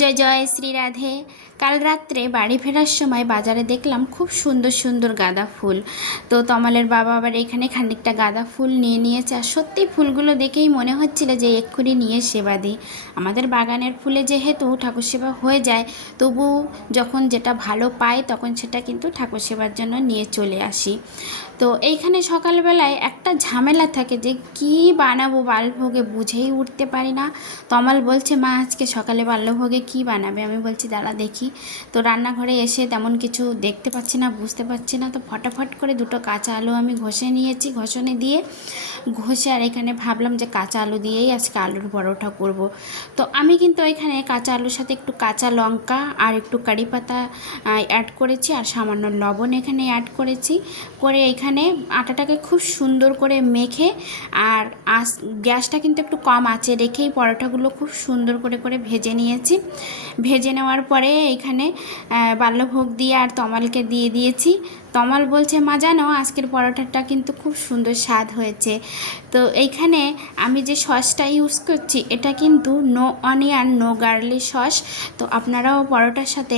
জয় জয় শ্রী রাধে। কাল রাত্রে বাড়ি ফেরার সময় বাজারে দেখলাম খুব সুন্দর সুন্দর গাঁদা ফুল। তো তমালের বাবা আবার এখানে খানিকটা গাঁদা ফুল নিয়ে নিয়েছে, আর সত্যি ফুলগুলো দেখেই মনে হচ্ছিল যে এক্ষুনি নিয়ে সেবা দিই। আমাদের বাগানের ফুলে যেহেতু ঠাকুর সেবা হয়ে যায়, তবু যখন যেটা ভালো পাই তখন সেটা কিন্তু ঠাকুর সেবার জন্য নিয়ে চলে আসি। তো এইখানে সকালবেলায় একটা ঝামেলা থাকে যে কি বানাবো বাল্যভোগে, বুঝেই উঠতে পারি না। তমাল বলছে, মা আজকে সকালে বাল্যভোগে কি বানাবে? আমি বলছি দাঁড়া দেখি। তো রান্নাঘরে এসে তেমন কিছু দেখতে পাচ্ছি না, বুঝতে পারছি না। তো ফটাফট করে দুটো কাঁচা আলু আমি ঘষে নিয়েছি, ঘষণে দিয়ে ঘষে আর এখানে ভাবলাম যে কাঁচা আলু দিয়েই আজকে আলুর পরোটা করব। তো আমি কিন্তু এখানে কাঁচা আলুর সাথে একটু কাঁচা লঙ্কা আর একটু কারি পাতা অ্যাড করেছি, আর সামান্য লবণ এখানে অ্যাড করেছি। করে এখানে আটাটাকে খুব সুন্দর করে মেখে, আর গ্যাসটা কিন্তু একটু কম আঁচে রেখেই পরোটাগুলো খুব সুন্দর করে করে ভেজে নিয়েছি। ভেজে নেওয়ার পরে এখানে বাল্যভোগ দিয়ে আর তমালকে দিয়ে দিয়েছি। তমাল বলছে, মা জানো আজকের পরোটাটা কিন্তু খুব সুন্দর স্বাদ হয়েছে। তো এইখানে আমি যে সসটা ইউজ করছি এটা কিন্তু no onion no garlic sauce. তো আপনারাও পরোটার সাথে